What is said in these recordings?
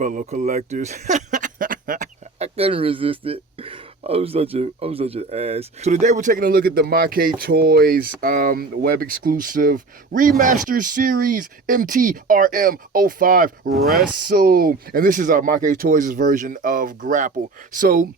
fellow collectors. I couldn't resist it. I'm such an ass. So today we're taking a look at the MakeToys web exclusive remaster series MTRM05 Wrestle, and this is our MakeToys' version of Grapple. So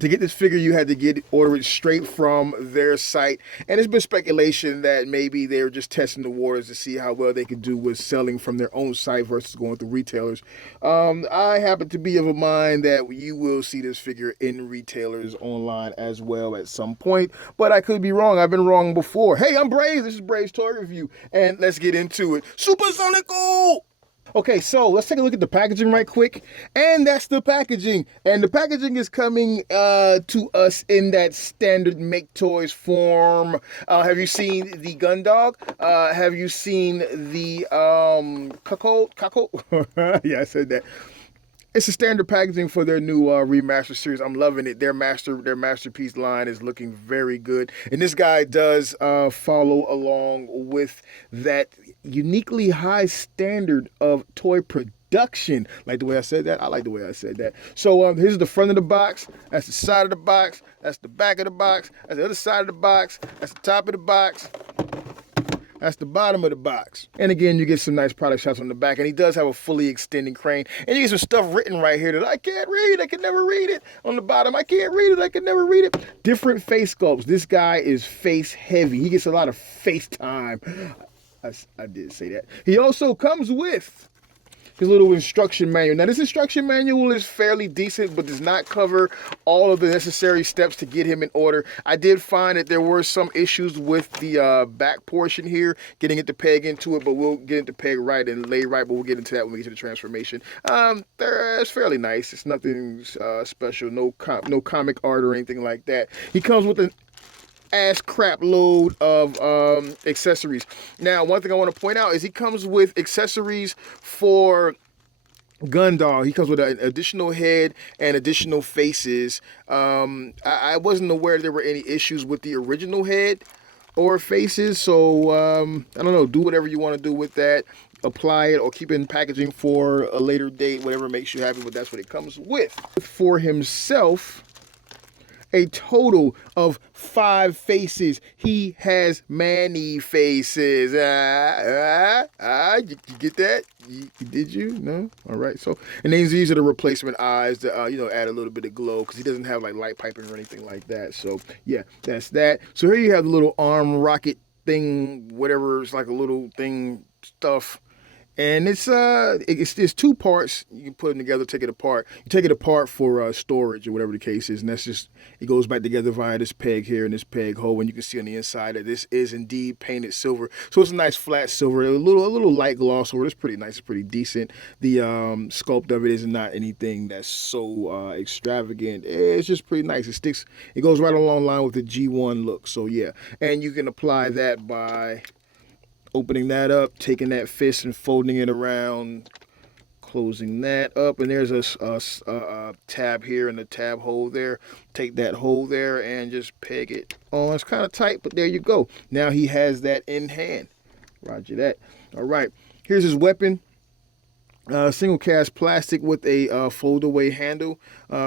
to get this figure, you had to order it straight from their site, and there's been speculation that maybe they were just testing the waters to see how well they could do with selling from their own site versus going through retailers. I happen to be of a mind that you will see this figure in retailers online as well at some point, but I could be wrong. I've been wrong before. Hey, I'm Brave. This is Brave's Toy Review, and let's get into it. Supersonical! Okay, so let's take a look at the packaging right quick, and that's the packaging. And the packaging is coming to us in that standard MakeToys form. Have you seen the gun dog? Have you seen the cuckold? Yeah, I said that. It's a standard packaging for their new remaster series. I'm loving it. Their masterpiece line is looking very good. And this guy does follow along with that uniquely high standard of toy production. Like the way I said that? I like the way I said that. So here's the front of the box. That's the side of the box. That's the back of the box. That's the other side of the box. That's the top of the box. That's the bottom of the box. And again, you get some nice product shots on the back. And he does have a fully extending crane. And you get some stuff written right here that I can't read. I can never read it. On the bottom, I can't read it. I can never read it. Different face sculpts. This guy is face heavy. He gets a lot of face time. I did say that. He also comes with his little instruction manual. Now, this instruction manual is fairly decent, but does not cover all of the necessary steps to get him in order. I did find that there were some issues with the back portion here, getting it to peg into it, but we'll get it to peg right and lay right, but we'll get into that when we get to the transformation. It's fairly nice. It's nothing special, no comic art or anything like that. He comes with an ass crap load of accessories. Now, one thing I want to point out is he comes with accessories for Gundog. He comes with an additional head and additional faces. I wasn't aware there were any issues with the original head or faces, so I don't know. Do whatever you want to do with that. Apply it or keep it in packaging for a later date, whatever makes you happy, but that's what it comes with. For himself, a total of 5 faces. He has many faces. You get that? Did you? No? All right. So, and then these are the replacement eyes that, add a little bit of glow because he doesn't have like light piping or anything like that. So, yeah, that's that. So here you have the little arm rocket thing, whatever. It's like a little thing stuff. And it's 2 parts. You can put them together, take it apart. You take it apart for storage or whatever the case is, and that's just, it goes back together via this peg here and this peg hole, and you can see on the inside that this is indeed painted silver. So it's a nice flat silver, a little light gloss over. It's pretty nice, it's pretty decent. The sculpt of it is not anything that's so extravagant. It's just pretty nice. It sticks. It goes right along line with the G1 look. So yeah, and you can apply that by opening that up, taking that fist and folding it around, closing that up, and there's a tab here and a tab hole there. Take that hole there and just peg it on. It's kind of tight, but there you go. Now he has that in hand. Roger that. All right, here's his weapon. Single cast plastic with a fold away handle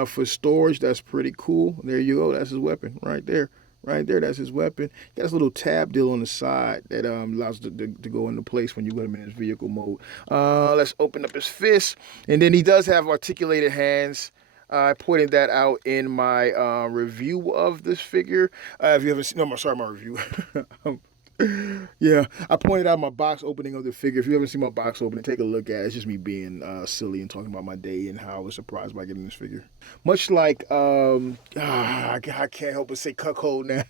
for storage. That's pretty cool. There you go. That's his weapon right there. Right there, that's his weapon. He has a little tab deal on the side that allows it to go into place when you put him in his vehicle mode. Let's open up his fist. And then he does have articulated hands. I pointed that out in my review of this figure. If you haven't seen, no, sorry, my review. Yeah, I pointed out my box opening of the figure. If you haven't seen my box opening, take a look at it. It's just me being silly and talking about my day and how I was surprised by getting this figure. Much like, I can't help but say cuckold now.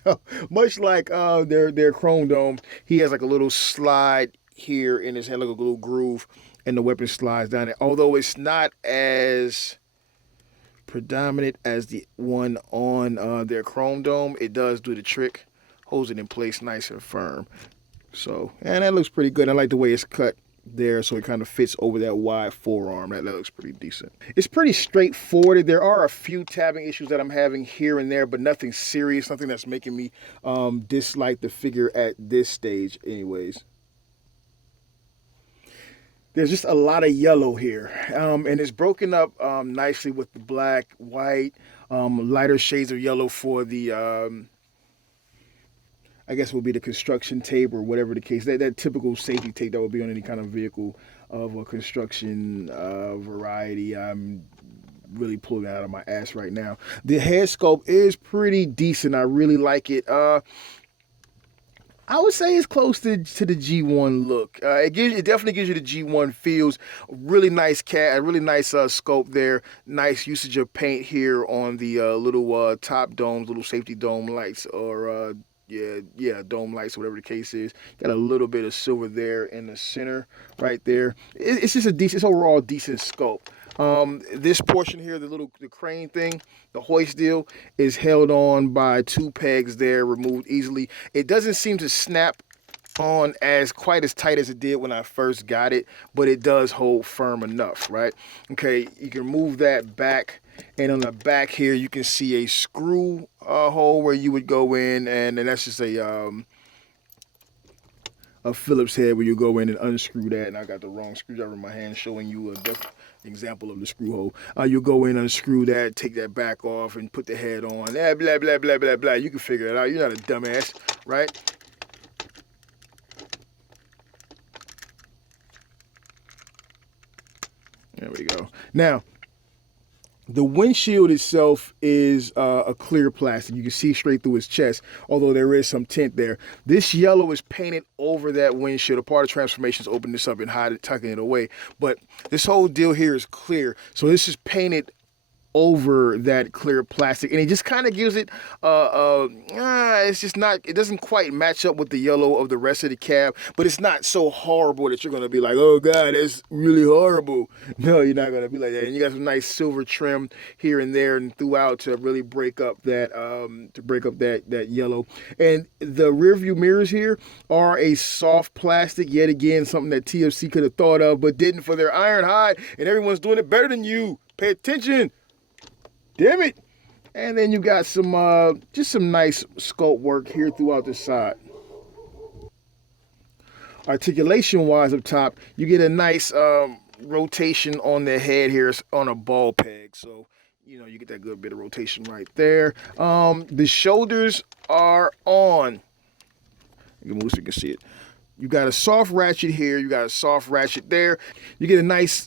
Much like their Chrome Dome, he has like a little slide here in his hand, like a little groove, and the weapon slides down it. Although it's not as predominant as the one on their Chrome Dome, it does do the trick. Holds it in place nice and firm. So, and that looks pretty good. I like the way it's cut there, so it kind of fits over that wide forearm. That looks pretty decent. It's pretty straightforward. There are a few tabbing issues that I'm having here and there, but nothing serious, nothing that's making me dislike the figure at this stage anyways. there's just a lot of yellow here, and it's broken up nicely with the black, white, lighter shades of yellow for the I guess will be the construction tape or whatever the case. That typical safety tape that would be on any kind of vehicle of a construction variety. I'm really pulling that out of my ass right now. The head sculpt is pretty decent. I really like it. I would say it's close to the G1 look. It definitely gives you the G1 feels. Really nice a really nice sculpt there. Nice usage of paint here on the little top domes, little safety dome lights, or yeah, dome lights, whatever the case is. Got a little bit of silver there in the center, right there. It's just it's overall decent sculpt. This portion here, the crane thing, the hoist deal, is held on by two pegs there, removed easily. It doesn't seem to snap on quite as tight as it did when I first got it, but it does hold firm enough, right? Okay, you can move that back, and on the back here, you can see a screw hole where you would go in, and that's just a Phillips head where you go in and unscrew that. And I got the wrong screwdriver in my hand, showing you an example of the screw hole. You go in, unscrew that, take that back off, and put the head on. Blah, blah, blah, blah, blah, blah. You can figure it out. You're not a dumbass, right? There we go. Now, the windshield itself is a clear plastic. You can see straight through his chest, although there is some tint there. This yellow is painted over that windshield. A part of transformation is opening this up and tucking it away. But this whole deal here is clear. So this is painted over that clear plastic, and it just kind of gives it it's just not, it doesn't quite match up with the yellow of the rest of the cab, but it's not so horrible that you're gonna be like, oh god, that's really horrible. No, you're not gonna be like that. And you got some nice silver trim here and there and throughout to really break up that that yellow. And the rear view mirrors here are a soft plastic, yet again something that TFC could have thought of but didn't for their iron hide, and everyone's doing it better than you. Pay attention. Damn it. And then you got some just some nice sculpt work here throughout the side. Articulation wise up top, you get a nice rotation on the head here on a ball peg. So, you know, you get that good bit of rotation right there. The shoulders are on. You can move so you can see it. You got a soft ratchet here. You got a soft ratchet there. You get a nice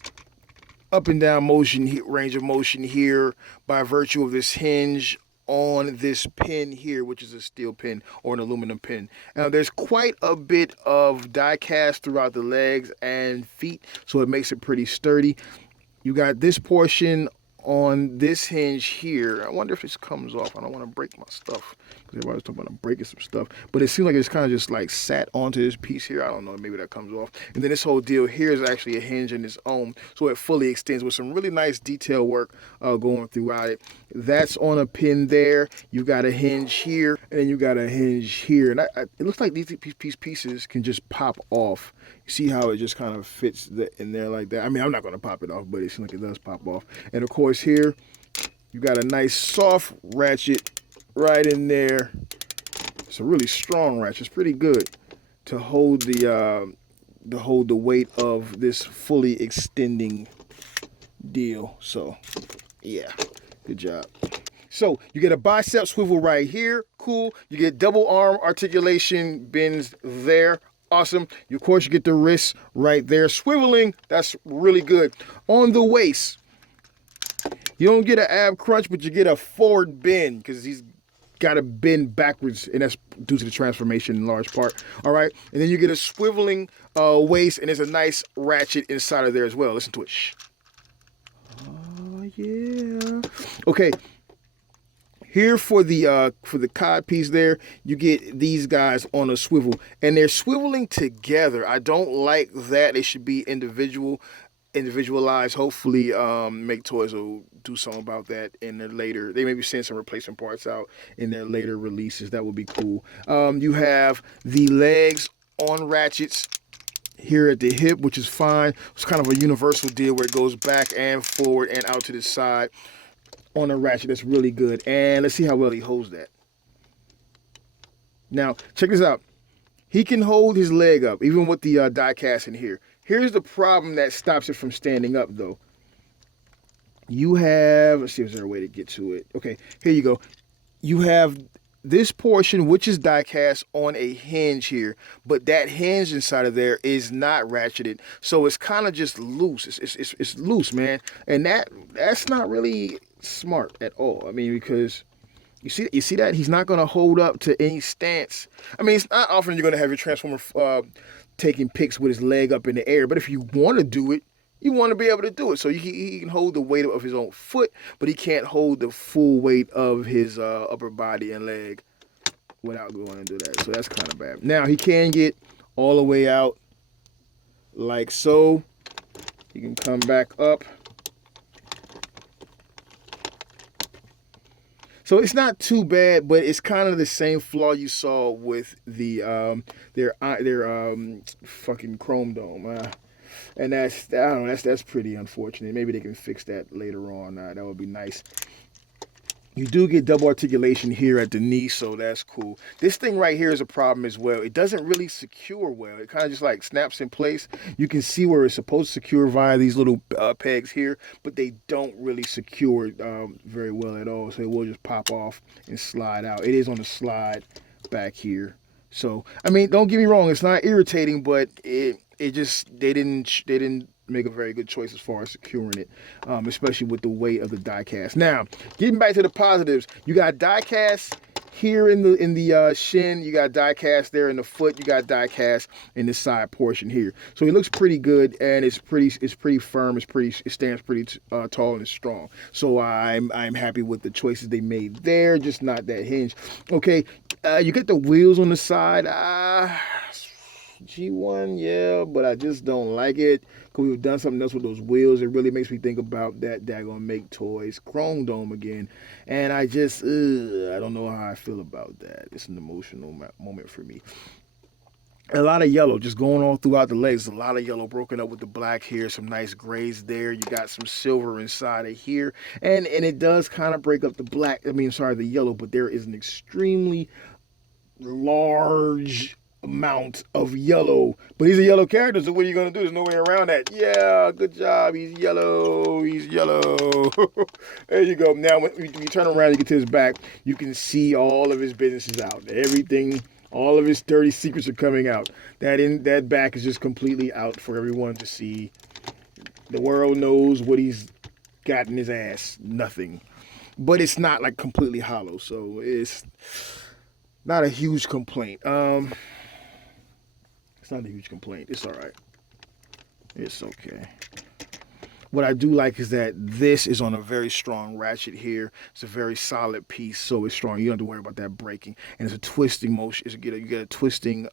up and down motion, range of motion here by virtue of this hinge on this pin here, which is a steel pin or an aluminum pin. Now there's quite a bit of die cast throughout the legs and feet, so it makes it pretty sturdy. You got this portion on this hinge here. I wonder if this comes off. I don't want to break my stuff because everybody's talking about I'm breaking some stuff, but it seems like it's kind of just like sat onto this piece here. I don't know, maybe that comes off. And then this whole deal here is actually a hinge in its own, so it fully extends with some really nice detail work going throughout it. That's on a pin there. You got a hinge here, and then you got a hinge here, and it looks like these pieces can just pop off. You see how it just kind of fits in there like that. I mean, I'm not going to pop it off, but it seems like it does pop off. And of course here, you got a nice soft ratchet right in there. It's a really strong ratchet. It's pretty good to hold the weight of this fully extending deal. So, yeah, good job. So you get a bicep swivel right here. Cool. You get double arm articulation bends there. Awesome. Of course, you get the wrists right there swiveling. That's really good. On the waist, you don't get an ab crunch, but you get a forward bend because he's got to bend backwards, and that's due to the transformation in large part. All right. And then you get a swiveling waist, and there's a nice ratchet inside of there as well. Listen to it. Shh. Oh, yeah. Okay. Here for the cod piece there, you get these guys on a swivel, and they're swiveling together. I don't like that. They should be individualized. Hopefully, MakeToys will do something about that in their later. They may be sending some replacement parts out in their later releases. That would be cool. You have the legs on ratchets here at the hip, which is fine. It's kind of a universal deal where it goes back and forward and out to the side. On a ratchet, that's really good. And let's see how well he holds that. Now, check this out. He can hold his leg up, even with the die cast in here. Here's the problem that stops it from standing up, though. You have, let's see if there's a way to get to it. Okay, here you go. You have this portion, which is die cast on a hinge here, but that hinge inside of there is not ratcheted, so it's kind of just loose. It's loose, man, and that's not really smart at all. I mean, because you see that he's not going to hold up to any stance. I mean, it's not often you're going to have your transformer taking pics with his leg up in the air, but if you want to do it, you want to be able to do it. So he can hold the weight of his own foot, but he can't hold the full weight of his upper body and leg without going into that. So that's kind of bad. Now, he can get all the way out like so. He can come back up. So it's not too bad, but it's kind of the same flaw you saw with their fucking chrome dome. And I don't know, that's pretty unfortunate. Maybe they can fix that later on. That would be nice. You do get double articulation here at the knee, so that's cool. This thing right here is a problem as well. It doesn't really secure well. It kind of just like snaps in place. You can see where it's supposed to secure via these little pegs here, but they don't really secure very well at all. So it will just pop off and slide out. It is on the slide back here. So, I mean, don't get me wrong. It's not irritating, but it just, they didn't make a very good choice as far as securing it, especially with the weight of the die cast. Now, getting back to the positives, you got die cast here in the shin, you got die cast there in the foot, you got die cast in the side portion here. So it looks pretty good, and it's pretty firm, it stands pretty tall and strong. So I'm happy with the choices they made there, just not that hinge. Okay, you get the wheels on the side. G1, yeah, but I just don't like it. Because we've done something else with those wheels. It really makes me think about that daggone MakeToys Chrome Dome again. And I just, I don't know how I feel about that. It's an emotional moment for me. A lot of yellow just going all throughout the legs. A lot of yellow broken up with the black here. Some nice grays there. You got some silver inside of here. And it does kind of break up the black, the yellow. But there is an extremely large amount of yellow, but he's a yellow character, so what are you going to do? There's no way around that. Yeah, good job. He's yellow. There you go. Now when you turn around, you get to his back, you can see all of his businesses out. Everything, all of his dirty secrets are coming out. That back is just completely out for everyone to see. The world knows what he's got in his ass. Nothing. But it's not like completely hollow, so it's not a huge complaint. It's not a huge complaint. It's all right. It's okay. What I do like is that this is on a very strong ratchet here. It's a very solid piece, so it's strong. You don't have to worry about that breaking. And it's a twisting motion. You get a twisting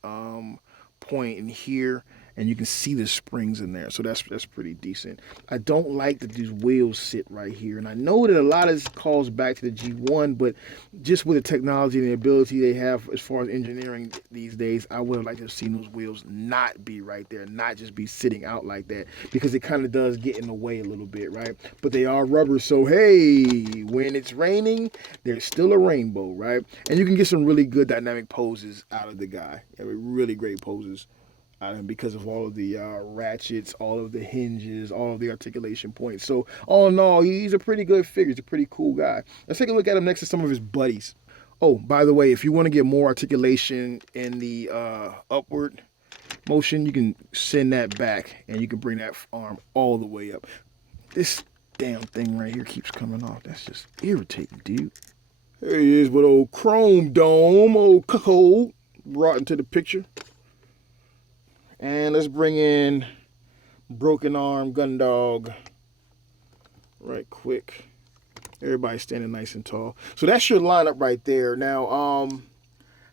point in here, and you can see the springs in there, so that's pretty decent. I don't like that these wheels sit right here, and I know that a lot of this calls back to the G1, but just with the technology and the ability they have as far as engineering these days, I would have liked to have seen those wheels not be right there, not just be sitting out like that, because it kind of does get in the way a little bit, right? But they are rubber, so hey, when it's raining, there's still a rainbow, right? And you can get some really good dynamic poses out of the guy. Really great poses. Because of all of the ratchets, all of the hinges, all of the articulation points. So, all in all, he's a pretty good figure. He's a pretty cool guy. Let's take a look at him next to some of his buddies. Oh, by the way, if you want to get more articulation in the upward motion, you can send that back, and you can bring that arm all the way up. This damn thing right here keeps coming off. That's just irritating, dude. There he is with old Chrome Dome, old cuckold, brought into the picture. And let's bring in Broken Arm Gundog right quick. Everybody's standing nice and tall. So that's your lineup right there. Now,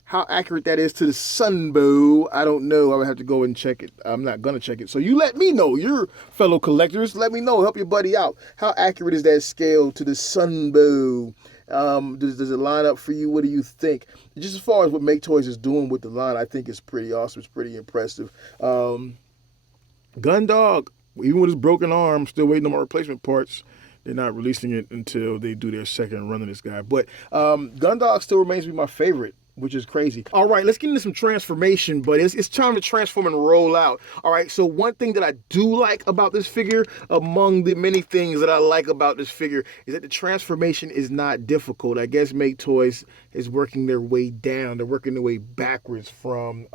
how accurate that is to the Sunbow, I don't know. I would have to go and check it. I'm not going to check it. So you let me know. Your fellow collectors, let me know. Help your buddy out. How accurate is that scale to the Sunbow? Does it line up for you? What do you think? Just as far as what MakeToys is doing with the line, I think it's pretty awesome. It's pretty impressive. Gundog, even with his broken arm, still waiting on my replacement parts. They're not releasing it until they do their second run of this guy. But Gundog still remains to be my favorite which is crazy. All right, let's get into some transformation, but it's time to transform and roll out. All right, so one thing that I do like about this figure, among the many things that I like about this figure, is that the transformation is not difficult. I guess MakeToys is working their way down. They're working their way backwards from,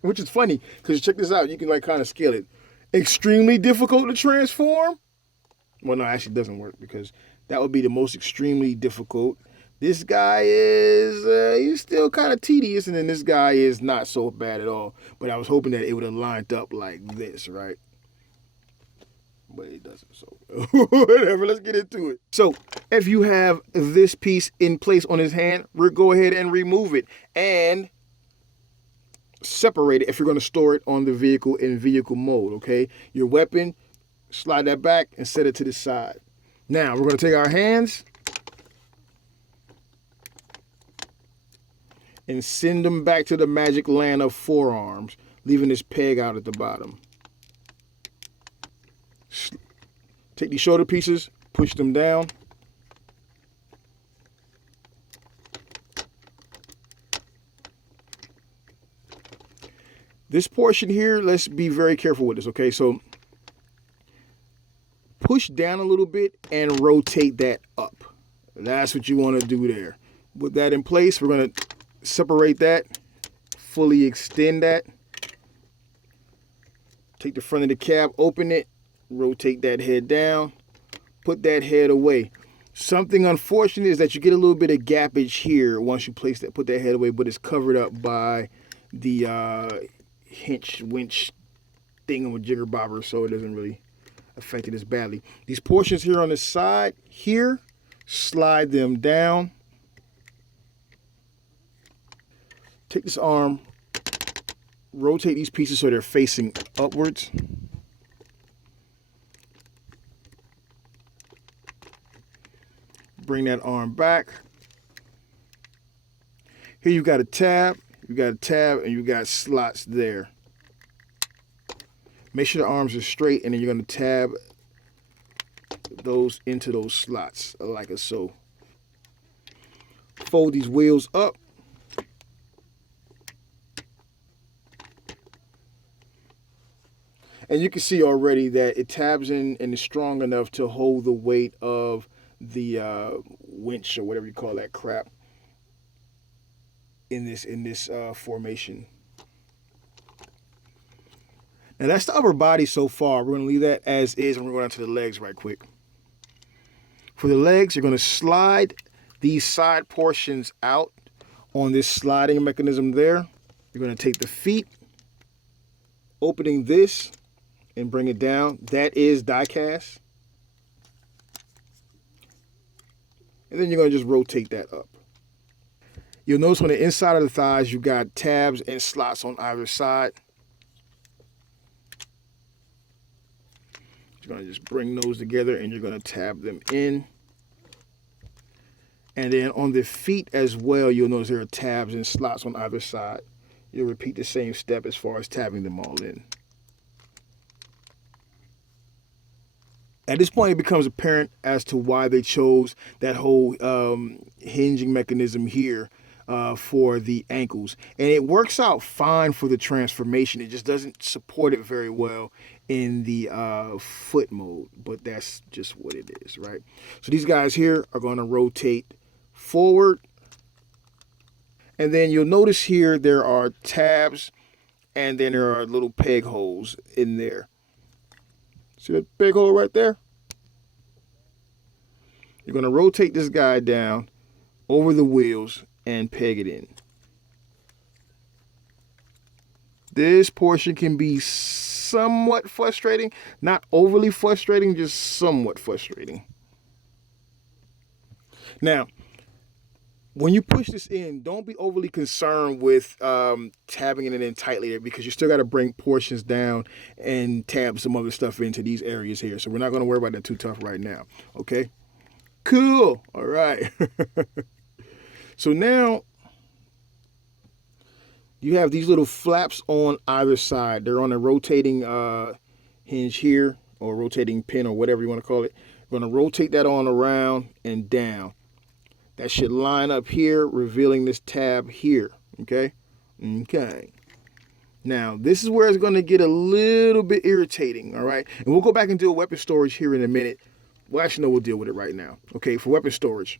which is funny, because check this out. You can like kind of scale it. Extremely difficult to transform. Well, no, actually it doesn't work, because that would be the most extremely difficult. This guy is, he's still kind of tedious, and then this guy is not so bad at all. But I was hoping that it would have lined up like this, right? But it doesn't, so whatever, let's get into it. So, if you have this piece in place on his hand, we'll go ahead and remove it and separate it if you're going to store it on the vehicle in vehicle mode, okay? Your weapon, slide that back and set it to the side. Now, we're going to take our hands and send them back to the magic land of forearms, leaving this peg out at the bottom. Take these shoulder pieces, push them down. This portion here, let's be very careful with this, okay? So push down a little bit and rotate that up. That's what you want to do there. With that in place, we're going to separate that, fully extend that. Take the front of the cab, open it, rotate that head down, put that head away. Something unfortunate is that you get a little bit of gappage here once you place that, put that head away, but it's covered up by the hinge winch thingamajigger bobber, so it doesn't really affect it as badly. These portions here on the side here, slide them down. Take this arm, rotate these pieces so they're facing upwards. Bring that arm back. Here you got a tab, and you got slots there. Make sure the arms are straight, and then you're going to tab those into those slots like so. Fold these wheels up. And you can see already that it tabs in and is strong enough to hold the weight of the winch or whatever you call that crap in this formation. Now that's the upper body so far. We're going to leave that as is, and we're going to the legs right quick. For the legs, you're going to slide these side portions out on this sliding mechanism there. You're going to take the feet, opening this, and bring it down. That is die cast. And then you're going to just rotate that up. You'll notice on the inside of the thighs, you got tabs and slots on either side. You're going to just bring those together and you're going to tab them in. And then on the feet as well, you'll notice there are tabs and slots on either side. You'll repeat the same step as far as tabbing them all in. At this point, it becomes apparent as to why they chose that whole hinging mechanism here for the ankles. And it works out fine for the transformation. It just doesn't support it very well in the foot mode, but that's just what it is, right? So these guys here are going to rotate forward. And then you'll notice here there are tabs and then there are little peg holes in there. See that big hole right there? You're going to rotate this guy down over the wheels and peg it in. This portion can be somewhat frustrating. Not overly frustrating, just somewhat frustrating. Now, when you push this in, don't be overly concerned with tabbing it in tightly there, because you still got to bring portions down and tab some other stuff into these areas here. So we're not going to worry about that too tough right now. Okay? Cool. All right. So now you have these little flaps on either side. They're on a rotating hinge here, or rotating pin, or whatever you want to call it. We're going to rotate that on around and down. That should line up here, revealing this tab here. Okay? Okay. Now, this is where it's going to get a little bit irritating, all right? And we'll go back and do a weapon storage here in a minute. Well, actually, no, we'll deal with it right now. Okay, for weapon storage,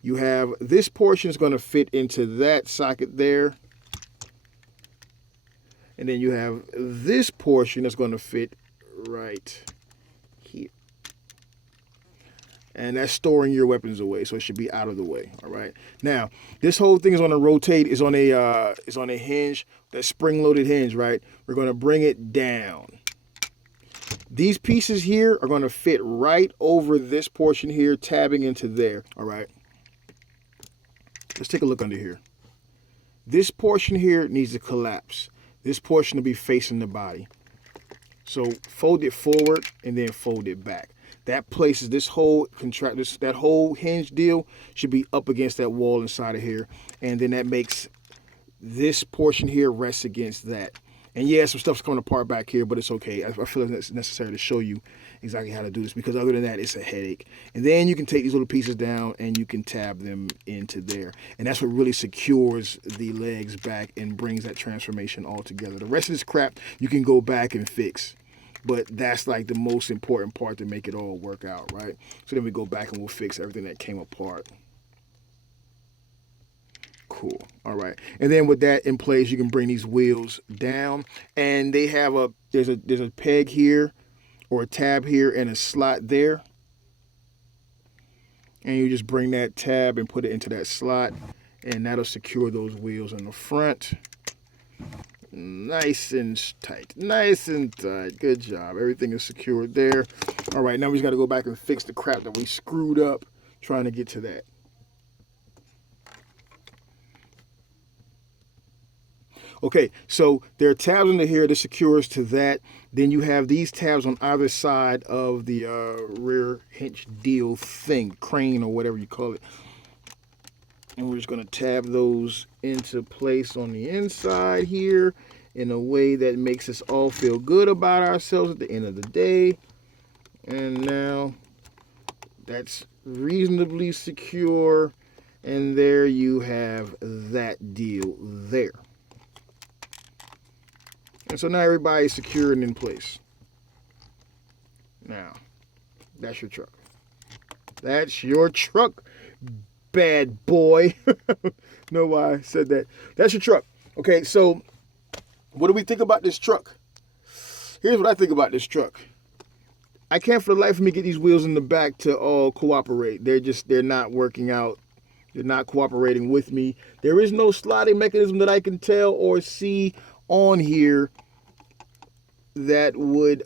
you have this portion is going to fit into that socket there. And then you have this portion that's going to fit right here. And that's storing your weapons away, so it should be out of the way. All right. Now, this whole thing is on a rotate. Is on a hinge, that spring-loaded hinge. Right. We're going to bring it down. These pieces here are going to fit right over this portion here, tabbing into there. All right. Let's take a look under here. This portion here needs to collapse. This portion will be facing the body. So fold it forward and then fold it back. That places this whole that whole hinge deal should be up against that wall inside of here. And then that makes this portion here rest against that. And yeah, some stuff's coming apart back here, but it's okay. I feel like it's necessary to show you exactly how to do this, because other than that, it's a headache. And then you can take these little pieces down and you can tab them into there. And that's what really secures the legs back and brings that transformation all together. The rest of this crap, you can go back and fix. But that's like the most important part to make it all work out, right? So then we go back and we'll fix everything that came apart. Cool. All right. And then with that in place, you can bring these wheels down, and they have there's a peg here or a tab here and a slot there. And you just bring that tab and put it into that slot, and that'll secure those wheels in the front. Nice and tight. Nice and tight. Good job. Everything is secured there. All right. Now we just got to go back and fix the crap that we screwed up trying to get to that. Okay, so there are tabs under here that secures to that. Then you have these tabs on either side of the rear hinge deal thing, crane or whatever you call it. And we're just going to tab those into place on the inside here in a way that makes us all feel good about ourselves at the end of the day. And now that's reasonably secure. And there you have that deal there. And so now everybody's secure and in place. Now, that's your truck. That's your truck, bad boy. Know why I said that. That's your truck. Okay, so what do we think about this truck? Here's what I think about this truck. I can't for the life of me get these wheels in the back to all cooperate. They're not working out. They're not cooperating with me. There is no sliding mechanism that I can tell or see on here that would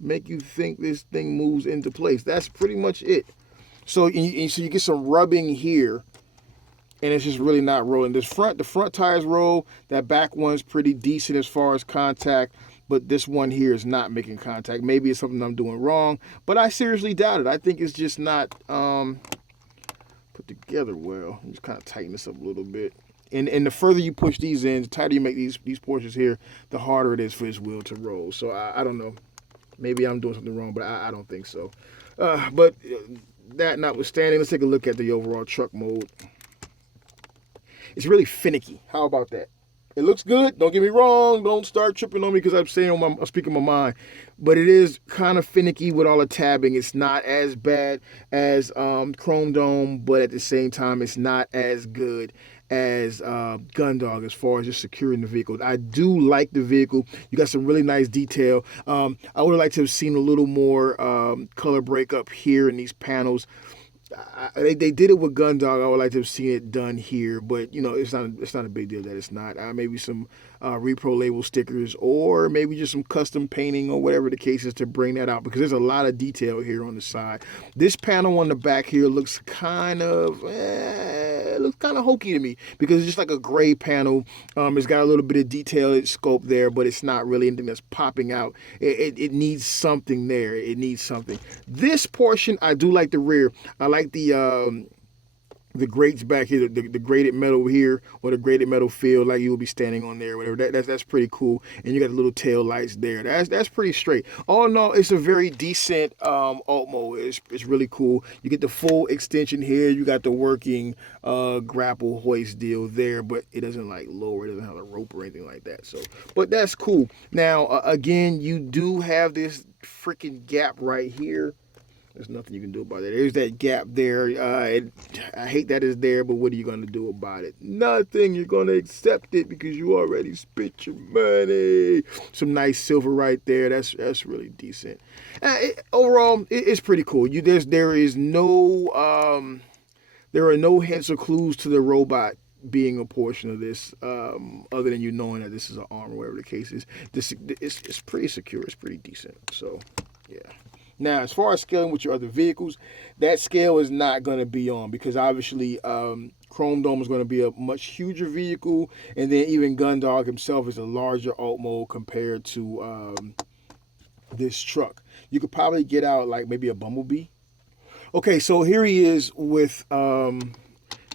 make you think this thing moves into place. That's pretty much it. So you get some rubbing here, and it's just really not rolling. The front tires roll. That back one's pretty decent as far as contact, but this one here is not making contact. Maybe it's something I'm doing wrong, but I seriously doubt it. I think it's just not put together well. Just kind of tighten this up a little bit. And the further you push these in, the tighter you make these portions here, the harder it is for this wheel to roll. So I don't know. Maybe I'm doing something wrong, but I don't think so. But that notwithstanding, let's take a look at the overall truck mode. It's really finicky. How about that? It looks good. Don't get me wrong. Don't start tripping on me because I'm speaking my mind. But it is kind of finicky with all the tabbing. It's not as bad as Chrome Dome, but at the same time, it's not as good as Gundog as far as just securing the vehicle. I do like the vehicle. You got some really nice detail. I would have liked to have seen a little more color breakup here in these panels. They did it with Gundog. I would like to have seen it done here, but you know, it's not a big deal that it's not. Maybe some repro label stickers, or maybe just some custom painting or whatever the case is to bring that out, because there's a lot of detail here on the side. This panel on the back here looks kind of hokey to me, because it's just like a gray panel. It's got a little bit of detailed scope there, but it's not really anything that's popping out. It needs something there. It needs something. This portion, I do like the rear. I like the the grates back here, the graded metal here, or the graded metal field, like you will be standing on there, whatever. That's pretty cool. And you got the little tail lights there. That's pretty straight. All in all, it's a very decent alt mode. It's really cool. You get the full extension here. You got the working grapple hoist deal there, but it doesn't like lower. It doesn't have a rope or anything like that. So, but that's cool. Now, again, you do have this freaking gap right here. There's nothing you can do about it. There's that gap there. I hate that it's there, but what are you going to do about it? Nothing. You're going to accept it because you already spent your money. Some nice silver right there. That's really decent. Overall, it's pretty cool. There are no hints or clues to the robot being a portion of this, other than you knowing that this is an arm or whatever the case is. It's pretty secure. It's pretty decent. So, yeah. Now, as far as scaling with your other vehicles, that scale is not going to be on because obviously Chrome Dome is going to be a much huger vehicle, and then even Gundog himself is a larger alt mode compared to this truck. You could probably get out like maybe a Bumblebee. Okay, so here he is with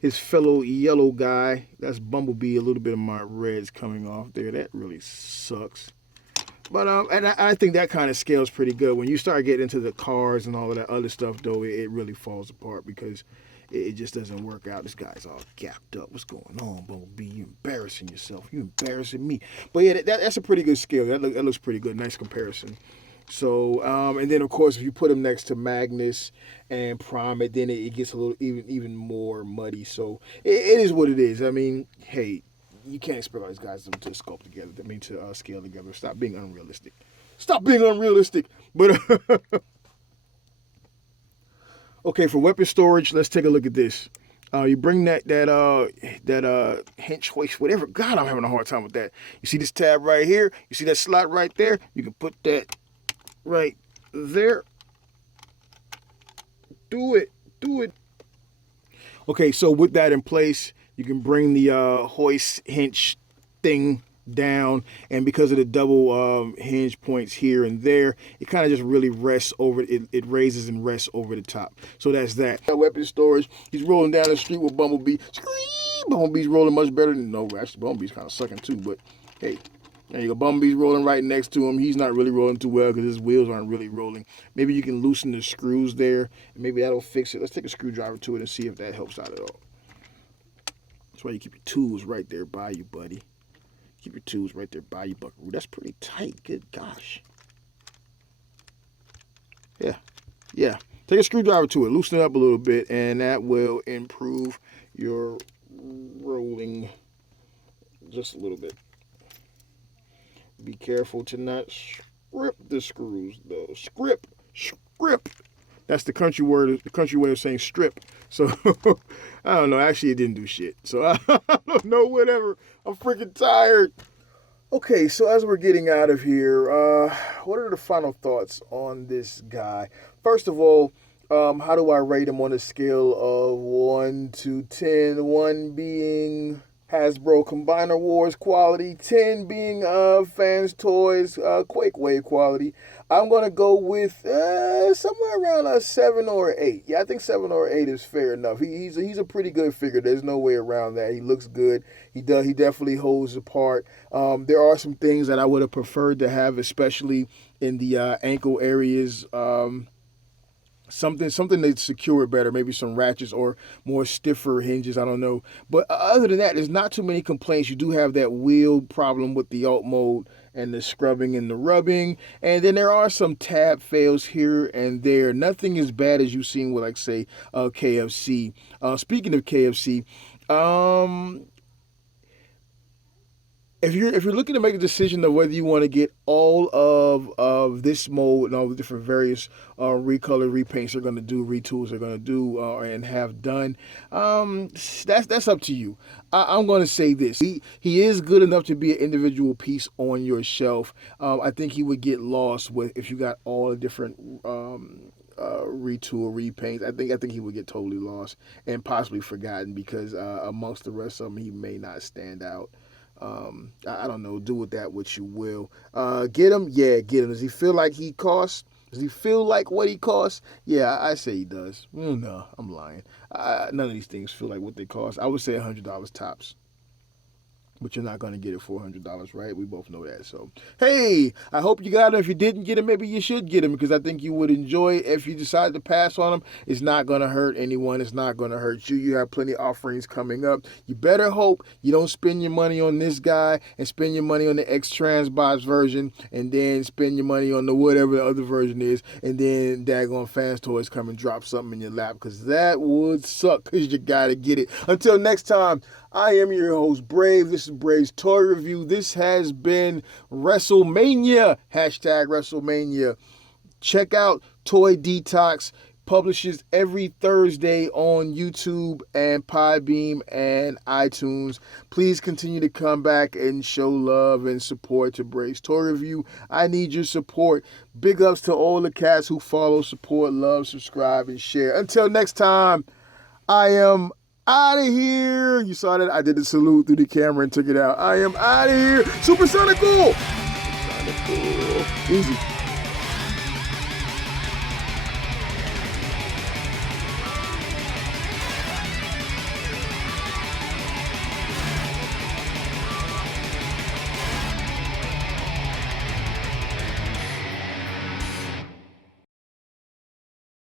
his fellow yellow guy. That's Bumblebee. A little bit of my red's coming off there. That really sucks. But and I think that kind of scales pretty good. When you start getting into the cars and all of that other stuff, though, it really falls apart because it just doesn't work out. This guy's all gapped up. What's going on, Bumblebee? You embarrassing yourself. You embarrassing me. But yeah, that's a pretty good scale. That looks pretty good. Nice comparison. So, and then of course, if you put them next to Magnus and Promet, then it gets a little even more muddy. So it is what it is. I mean, hey, you can't expect all these guys to sculpt together. I mean, to scale together. Stop being unrealistic. Stop being unrealistic. But okay, for weapon storage, let's take a look at this. You bring that hinge hoist, whatever. God, I'm having a hard time with that. You see this tab right here? You see that slot right there? You can put that right there. Do it. Okay, so with that in place, you can bring the hoist hinge thing down, and because of the double hinge points here and there, it kind of just really rests over it. It raises and rests over the top. So that's that. Weapon storage. He's rolling down the street with Bumblebee. Scream! Bumblebee's rolling much better than actually Bumblebee's kind of sucking too. But hey, there you go. Bumblebee's rolling right next to him. He's not really rolling too well because his wheels aren't really rolling. Maybe you can loosen the screws there, and maybe that'll fix it. Let's take a screwdriver to it and see if that helps out at all. That's why you keep your tools right there by you, buddy. Keep your tools right there by you, Buckaroo. That's pretty tight. Good gosh. Yeah. Take a screwdriver to it. Loosen it up a little bit, and that will improve your rolling just a little bit. Be careful to not strip the screws, though. Strip. That's the country word. The country way of saying strip. So I don't know. Actually, it didn't do shit. So I don't know. Whatever. I'm freaking tired. Okay, so as we're getting out of here, what are the final thoughts on this guy? First of all, how do I rate him on a scale of 1 to 10? 1 being Hasbro Combiner Wars quality, 10 being Fans Toys Quake Wave quality. I'm going to go with somewhere around a 7 or 8. Yeah, I think 7 or 8 is fair enough. He's a pretty good figure. There's no way around that. He looks good. He definitely holds apart. There are some things that I would have preferred to have, especially in the ankle areas. Something to secure it better, maybe some ratchets or more stiffer hinges, I don't know. But other than that, there's not too many complaints. You do have that wheel problem with the alt mode and the scrubbing and the rubbing. And then there are some tab fails here and there. Nothing as bad as you've seen with, like, say, KFC. Speaking of KFC, if you're looking to make a decision of whether you want to get all of this mode and all the different various recolor repaints they're going to do, retools they're going to do and have done, that's up to you. I'm going to say this: he is good enough to be an individual piece on your shelf. I think he would get lost if you got all the different retool repaints. I think he would get totally lost and possibly forgotten because amongst the rest of them he may not stand out. I don't know. Do with that what you will. Get him? Yeah, get him. Does he feel like he costs Does he feel like what he costs? Yeah, I say he does. No, I'm lying. None of these things feel like what they cost. I would say $100 tops. But you're not going to get it for $100, right? We both know that. So, hey, I hope you got him. If you didn't get him, maybe you should get him because I think you would enjoy it. If you decide to pass on him, it's not going to hurt anyone. It's not going to hurt you. You have plenty of offerings coming up. You better hope you don't spend your money on this guy and spend your money on the X-Transbox version and then spend your money on the whatever the other version is and then daggone Fans Toys come and drop something in your lap because that would suck because you got to get it. Until next time, I am your host, Brave. This is Brave's Toy Review. This has been WrestleMania. Hashtag WrestleMania. Check out Toy Detox. Publishes every Thursday on YouTube and Podbeam and iTunes. Please continue to come back and show love and support to Brave's Toy Review. I need your support. Big ups to all the cats who follow, support, love, subscribe, and share. Until next time, I am out of here. You saw that? I did the salute through the camera and took it out. I am out of here. Supersonic cool. Easy.